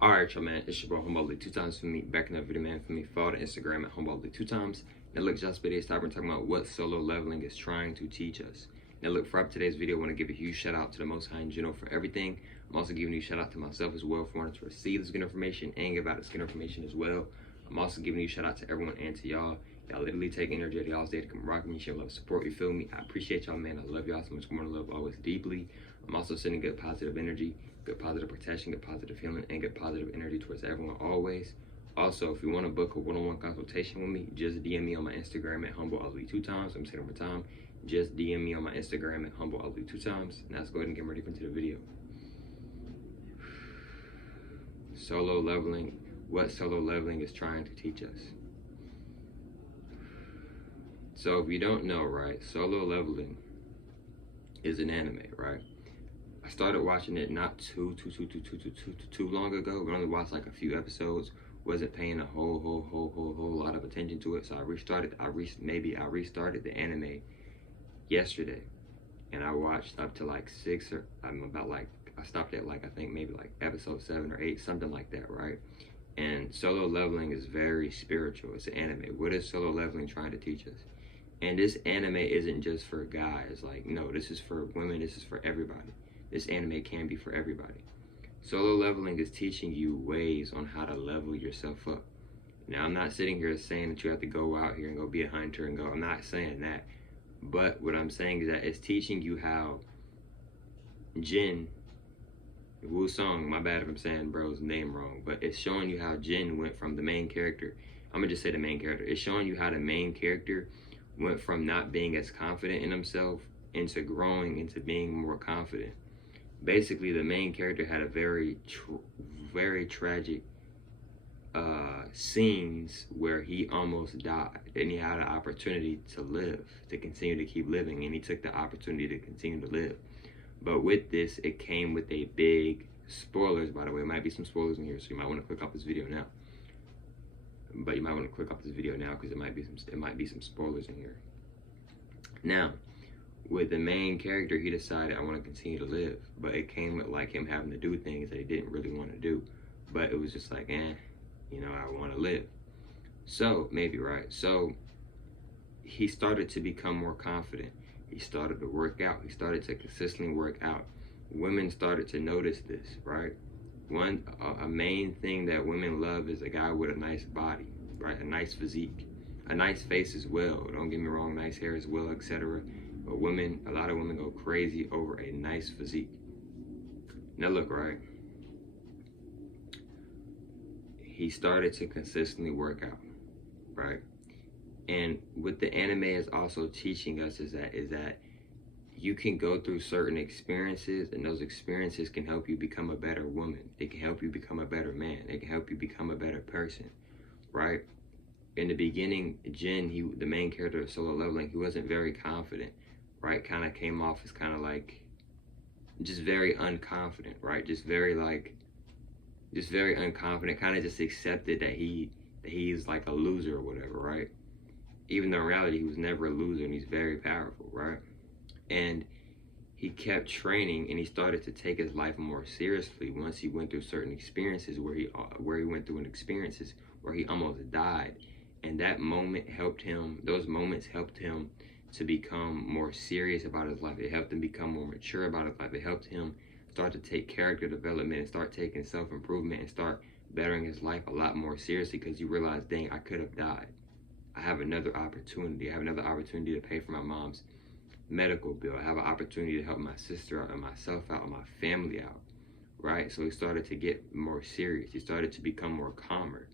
Alright, y'all, man, it's your bro Humboldt 2 times for me. Back in that video, man, for me. Follow the Instagram at Humboldt 2 times. Now look, just today's topic, we're talking about what solo leveling is trying to teach us. Now look, for today's video, I want to give a huge shout out to the Most High in general for everything. I'm also giving you a shout out to myself as well for wanting to receive this good information and give out this good information as well. I'm also giving you a shout out to everyone and to y'all. Y'all literally take energy out of y'all's day to come rock me, share love, support, you feel me? I appreciate y'all, man. I love y'all so much more than love, always deeply. I'm also sending good positive energy, good positive protection, good positive healing, and good positive energy towards everyone always. Also, if you want to book a one-on-one consultation with me, just DM me on my Instagram at HumbleAli2times. I'm saying it one more time. Just DM me on my Instagram at HumbleAli2times. Now let's go ahead and get ready into the video. Solo leveling. What solo leveling is trying to teach us. So if you don't know, right, solo leveling is an anime, right? I started watching it not too long ago. But only watched like a few episodes. Wasn't paying a whole lot of attention to it. So I restarted. I restarted the anime yesterday, and I watched up to like I stopped at like I think maybe like episode 7 or 8, something like that, right? And solo leveling is very spiritual. It's an anime. What is solo leveling trying to teach us? And this anime isn't just for guys. Like, no, this is for women. This is for everybody. This anime can be for everybody. Solo leveling is teaching you ways on how to level yourself up. Now, I'm not sitting here saying that you have to go out here and go be a hunter and go. I'm not saying that. But what I'm saying is that it's teaching you how Jin, Wusong, my bad if I'm saying bro's name wrong, but it's showing you how Jin went from the main character. I'm going to just say the main character. It's showing you how the main character went from not being as confident in himself into growing into being more confident. Basically, the main character had a very tragic scenes where he almost died. Then he had an opportunity to live, to continue to keep living, and he took the opportunity to continue to live. But with this, it came with a big spoilers, by the way. It might be some spoilers in here, so you might want to click off this video now. But you might want to click off this video now because it might be some spoilers in here. Now, with the main character, he decided I want to continue to live, but it came with like him having to do things that he didn't really want to do. But it was just like, I want to live. So maybe right. So he started to become more confident. He started to work out. He started to consistently work out. Women started to notice this, right? A main thing that women love is a guy with a nice body, right? A nice physique, a nice face as well. Don't get me wrong, nice hair as well, etc. But a lot of women go crazy over a nice physique. Now look, right? He started to consistently work out, right? And what the anime is also teaching us is that you can go through certain experiences, and those experiences can help you become a better woman. It can help you become a better man. It can help you become a better person, right? In the beginning, Jin, the main character of solo leveling, he wasn't very confident, right? Kind of came off as kind of like just very unconfident, right? Just very unconfident, kind of just accepted that he's like a loser or whatever, right? Even though in reality he was never a loser, and he's very powerful, right? And he kept training, and he started to take his life more seriously once he went through certain experiences where he went through experiences where he almost died. And that moment helped him, those moments helped him to become more serious about his life. It helped him become more mature about his life. It helped him start to take character development and start taking self-improvement and start bettering his life a lot more seriously, because you realize, dang, I could have died. I have another opportunity. I have another opportunity to pay for my mom's medical bill. I have an opportunity to help my sister out and myself out and my family out, right? So he started to get more serious. He started to become more calmer,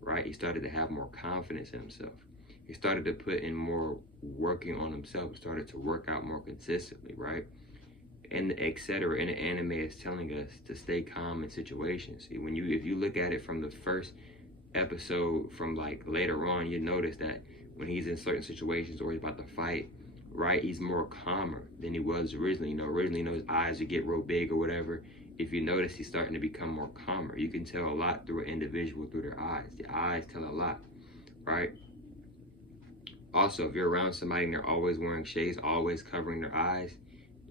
right? He started to have more confidence in himself. He started to put in more working on himself. He started to work out more consistently, right? And etc. And the anime is telling us to stay calm in situations. See, if you look at it from the first episode, from like later on, you notice that when he's in certain situations or he's about to fight, right, he's more calmer than he was originally. Originally, his eyes would get real big or whatever. If you notice, he's starting to become more calmer. You can tell a lot through an individual through their eyes. The eyes tell a lot, right? Also, if you're around somebody and they're always wearing shades, always covering their eyes,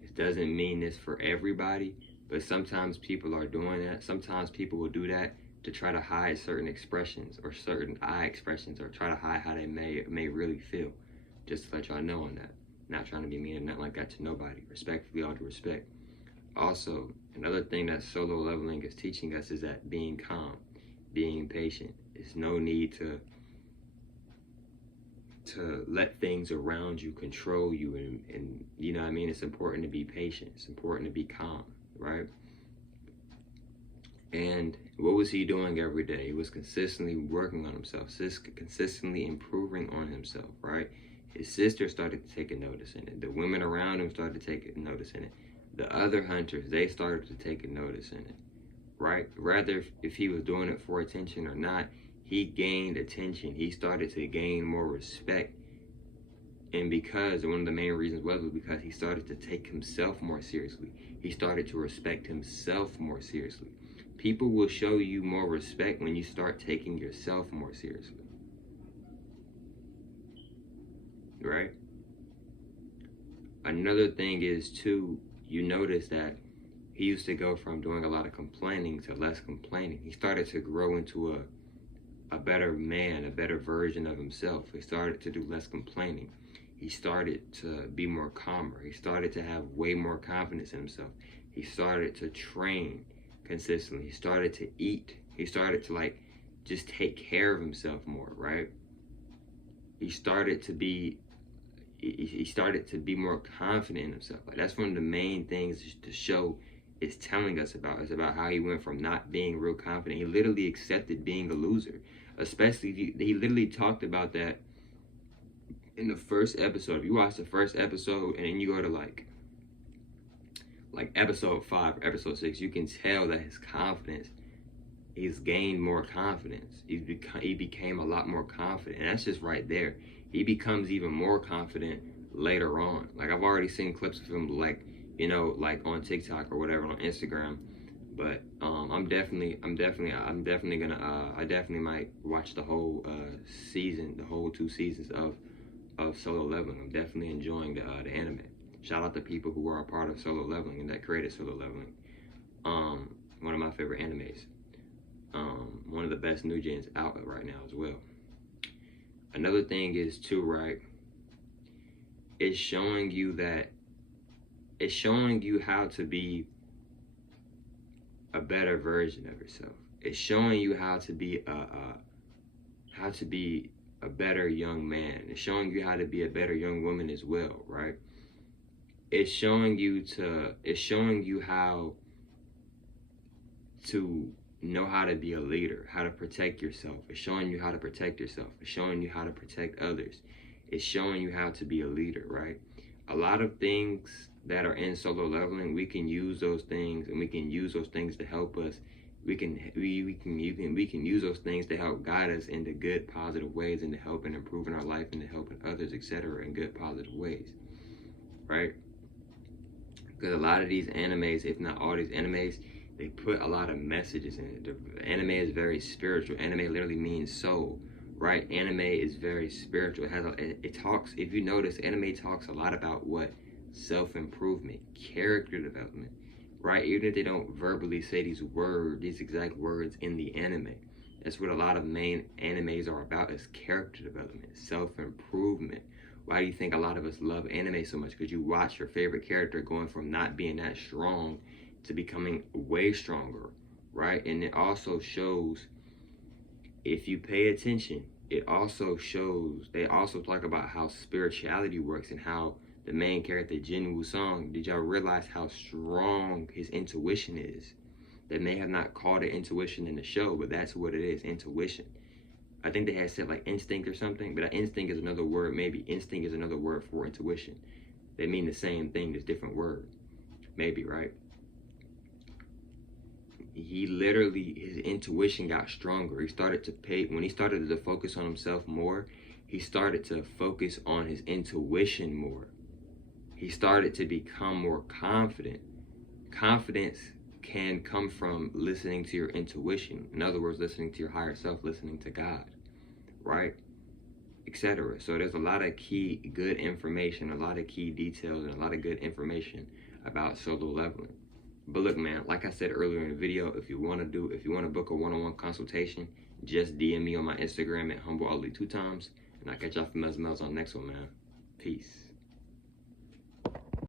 it doesn't mean this for everybody, But sometimes people are doing that. Sometimes people will do that to try to hide certain expressions or certain eye expressions, or try to hide how they may really feel. Just to let y'all know on that. Not trying to be mean or nothing like that to nobody. Respectfully, all due respect. Also, another thing that solo leveling is teaching us is that being calm, being patient. There's no need to let things around you control you, and you know what I mean? It's important to be patient. It's important to be calm, right? And what was he doing every day? He was consistently working on himself, consistently improving on himself, right? His sister started to take a notice in it. The women around him started to take a notice in it. The other hunters, they started to take a notice in it, right? Rather, if he was doing it for attention or not, he gained attention. He started to gain more respect. And because one of the main reasons was because he started to take himself more seriously. He started to respect himself more seriously. People will show you more respect when you start taking yourself more seriously. Right? Another thing is, too, you notice that he used to go from doing a lot of complaining to less complaining. He started to grow into a better man, a better version of himself. He started to do less complaining. He started to be more calmer. He started to have way more confidence in himself. He started to train consistently. He started to eat. He started to just take care of himself more, right? He started to be more confident in himself. Like, that's one of the main things the show is telling us about. It's about how he went from not being real confident. He literally accepted being a loser. Especially if he literally talked about that in the first episode. If you watch the first episode and then you go to like episode 5 or episode 6, you can tell that his confidence, he's gained more confidence. He became a lot more confident. And that's just right there. He becomes even more confident later on. Like, I've already seen clips of him, like on TikTok or whatever, on Instagram. But I definitely might watch the whole season, the whole 2 seasons of Solo Leveling. I'm definitely enjoying the anime. Shout out to people who are a part of Solo Leveling and that created Solo Leveling. One of my favorite animes. One of the best new gens out right now as well. Another thing is too, right? It's showing you how to be a better version of yourself. It's showing you how to be a better young man. It's showing you how to be a better young woman as well, right? It's showing you how to know how to be a leader, how to protect yourself. It's showing you how to protect yourself. It's showing you how to protect others. It's showing you how to be a leader, right? A lot of things that are in Solo Leveling, we can use those things, and we can use those things to help us. We can use those things to help guide us into good, positive ways, and to help and improving our life, and to helping others, etc., in good, positive ways, right? Because a lot of these animes, if not all these animes, they put a lot of messages in it. The anime is very spiritual. Anime literally means soul, right? Anime is very spiritual. It talks, if you notice, anime talks a lot about what? Self-improvement, character development, right? Even if they don't verbally say these exact words in the anime. That's what a lot of main animes are about, is character development, self-improvement. Why do you think a lot of us love anime so much? Because you watch your favorite character going from not being that strong to becoming way stronger, right? And it also shows, if you pay attention, they also talk about how spirituality works, and how the main character, Jin Woo-sung, did y'all realize how strong his intuition is? They may have not called it intuition in the show, but that's what it is, intuition. I think they had said like instinct or something, but instinct is another word. Maybe instinct is another word for intuition. They mean the same thing, just different word. Maybe, right? He literally, his intuition got stronger. When he started to focus on himself more, he started to focus on his intuition more. He started to become more confident. Confidence can come from listening to your intuition. In other words, listening to your higher self, listening to God, right? Etc. So there's a lot of key good information, a lot of key details, and a lot of good information about Solo Leveling. But look, man, like I said earlier in the video, if you want to book a one-on-one consultation, just DM me on my Instagram at HumbleAli 2 times, and I'll catch y'all for Mez Melz on the next one, man. Peace.